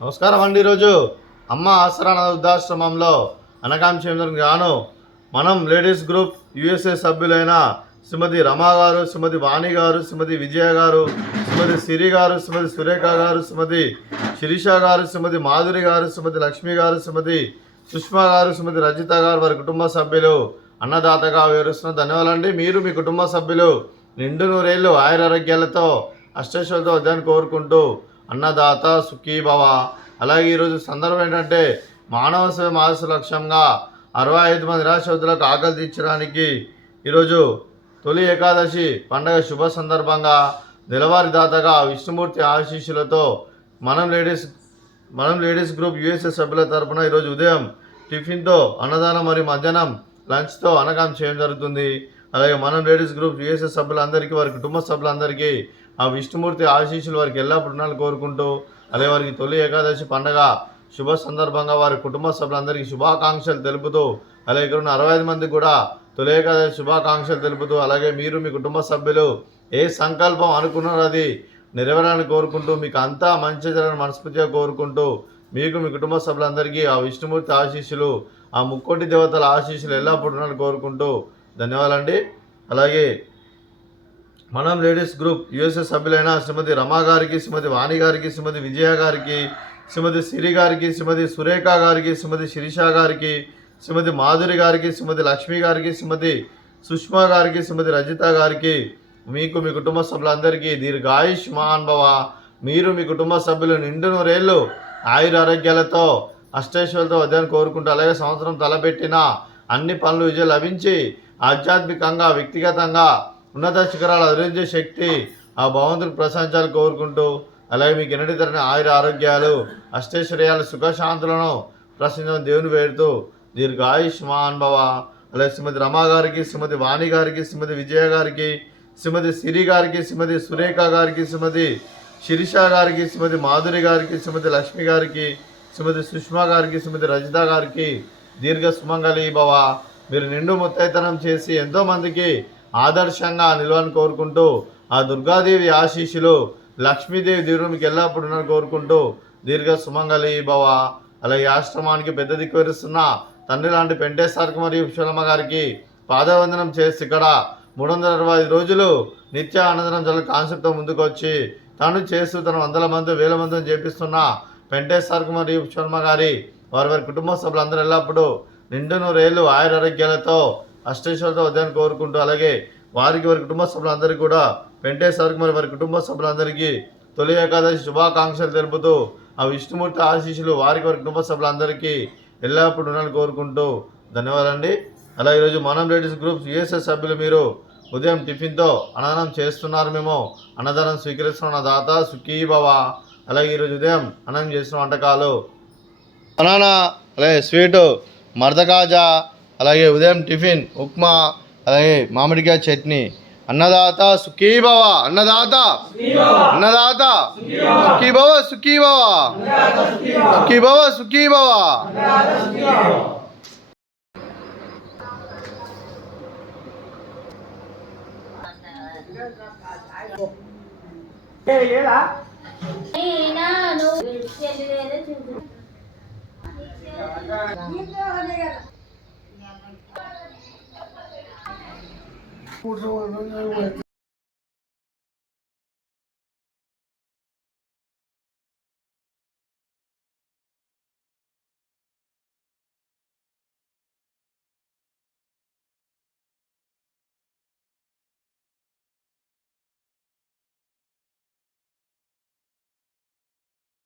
నమస్కారం అండి. ఈరోజు అమ్మ ఆసరా వృద్ధాశ్రమంలో అనకాంక్షేంద్రం గాను మనం లేడీస్ గ్రూప్ యుఎస్ఏ సభ్యులైన శ్రీమతి రమా గారు, శ్రీమతి వాణి గారు, శ్రీమతి విజయ గారు, శ్రీమతి సిరి గారు, శ్రీమతి సురేఖ గారు, శ్రీమతి శిరీష గారు, శ్రీమతి మాధురి గారు, శ్రీమతి లక్ష్మి గారు, శ్రీమతి సుష్మా గారు, శ్రీమతి రజిత గారు వారి కుటుంబ సభ్యులు అన్నదాతగా వివరిస్తున్న ధన్యవాదాలండి. మీరు మీ కుటుంబ సభ్యులు నిండు నూరేళ్లు ఆయురారోగ్యాలతో అష్టైశ్వర్యాలతో వద్దని కోరుకుంటూ అన్నదాత సుఖీభవ. అలాగే ఈరోజు సందర్భం ఏంటంటే మానవ సేవ మానస లక్ష్యంగా 65 మంది నిరాశ్రతులకు ఆకలి తీర్చడానికి ఈరోజు తొలి ఏకాదశి పండగ శుభ సందర్భంగా నెలవారీ దాతగా విష్ణుమూర్తి ఆశీస్సులతో మనం లేడీస్ గ్రూప్ యుఎస్ఏ సభ్యుల తరపున ఈరోజు ఉదయం టిఫిన్తో అన్నదానం మరియు మధ్యాహ్నం లంచ్తో అన్నదానం చేయడం జరుగుతుంది. అలాగే మనం లేడీస్ గ్రూప్ యుఎస్ఏ సభ్యులందరికీ వారి కుటుంబ సభ్యులందరికీ ఆ విష్ణుమూర్తి ఆశీస్సులు వారికి ఎల్లప్పుడూ ఉండాలని కోరుకుంటూ అలాగే వారికి తొలి ఏకాదశి పండగ శుభ సందర్భంగా వారి కుటుంబ సభ్యులందరికీ శుభాకాంక్షలు తెలుపుతూ అలాగే ఇక్కడ ఉన్న 65 మందికి కూడా తొలి ఏకాదశి శుభాకాంక్షలు తెలుపుతూ అలాగే మీరు మీ కుటుంబ సభ్యులు ఏ సంకల్పం అనుకున్నారో అది నెరవేరాలని కోరుకుంటూ మీకు అంతా మంచి జరగని మనస్ఫూర్తిగా కోరుకుంటూ మీకు మీ కుటుంబ సభ్యులందరికీ ఆ విష్ణుమూర్తి ఆశీస్సులు ఆ ముక్కోటి దేవతల ఆశీస్సులు ఎల్లప్పుడూ ఉండాలని కోరుకుంటూ ధన్యవాదాలండి. అలాగే మనం లేడీస్ గ్రూప్ యుఎస్ఏ సభ్యులైన శ్రీమతి రమా గారికి, శ్రీమతి వాణి గారికి, శ్రీమతి విజయ గారికి, శ్రీమతి సిరి గారికి, శ్రీమతి సురేఖ గారికి, శ్రీమతి శిరీష గారికి, శ్రీమతి మాధురి గారికి, శ్రీమతి లక్ష్మి గారికి, శ్రీమతి సుష్మా గారికి, శ్రీమతి రజిత గారికి మీకు మీ కుటుంబ సభ్యులందరికీ దీర్ఘాయుష్మాన్ భవ. మీరు మీ కుటుంబ సభ్యులు నిండు నూరేళ్ళు ఆయురారోగ్యాలతో అష్టైశ్వర్యాలతో వద్దని కోరుకుంటూ అలాగే సంవత్సరం తలపెట్టిన అన్ని పనులు విజయం లభించి ఆధ్యాత్మికంగా వ్యక్తిగతంగా ఉన్నత శిఖరాలు అభివృద్ధి శక్తి ఆ భగవంతుడికి ప్రశంసాలు కోరుకుంటూ అలాగే మీకు ఎన్నటి తరని ఆరోగ్యాలు అష్టైశ్వర్యాలు సుఖశాంతులను ప్రశ్నించడం దేవుని పేరుతూ దీర్ఘాయుష్మాన్ భవ. అలాగే శ్రీమతి రమా గారికి, శ్రీమతి వాణి గారికి, శ్రీమతి విజయ గారికి, శ్రీమతి సిరి గారికి, శ్రీమతి సురేఖ గారికి, శ్రీమతి శిరీష గారికి, శ్రీమతి మాధురి గారికి, శ్రీమతి లక్ష్మి గారికి, శ్రీమతి సుష్మా గారికి, శ్రీమతి రజిత గారికి దీర్ఘ సుమంగళి భవ. మీరు నిండు ముత్తైతనం చేసి ఎంతోమందికి ఆదర్శంగా నిలవని కోరుకుంటూ ఆ దుర్గాదేవి ఆశీస్సులు లక్ష్మీదేవి దేవుడు మీకు ఎల్లప్పుడూ కోరుకుంటూ దీర్ఘ సుమంగళి భవ. అలాగే ఆశ్రమానికి పెద్ద దిక్కు వరుస్తున్న తండ్రి లాంటి పెంటేశ్వరకు మరియు విశ్వలమ్మ గారికి పాదవందనం చేసి ఇక్కడ 365 రోజులు నిత్య అన్నదానం జల కాన్సెప్ట్తో ముందుకు వచ్చి తను చేస్తూ తన వందల మంది వేల మందిని చేపిస్తున్న పెంటేశ్వరకు మరియు విశ్వలమ్మ గారి వారి కుటుంబ సభ్యులందరూ ఎల్లప్పుడూ నిండు నూరేళ్ళు ఆయురారోగ్యాలతో అష్టైశ్వర్యాలతో వద్దని కోరుకుంటూ అలాగే వారి కుటుంబ సభ్యులందరికీ కూడా పెంటేశ్వరకు మరియు వారి కుటుంబ సభ్యులందరికీ తొలి ఏకాదశి శుభాకాంక్షలు తెలుపుతూ ఆ విష్ణుమూర్తి ఆశీస్సులు వారి కుటుంబ సభ్యులందరికీ ఎల్లప్పుడూ ఉండాలని కోరుకుంటూ ధన్యవాదాలండి. అలాగే ఈరోజు మనం లేడీస్ గ్రూప్ యుఎస్ఏ సభ్యులు మీరు ఉదయం టిఫిన్తో అన్నదానం చేస్తున్నారు. మేము అన్నదానం స్వీకరిస్తున్న దాత సుఖీభవ. అలాగే ఈరోజు ఉదయం అన్నం చేసిన వంటకాలు బనానా, అలాగే స్వీటు మర్దకాజా, అలాగే ఉదయం టిఫిన్ ఉప్మా, అలాగే మామిడికాయ చట్నీ. అన్నదాత సుఖీభవ, అన్నదాత అన్నదాత సుఖీభవ, సుఖీభవ సుఖీభవ, సుఖీభవ.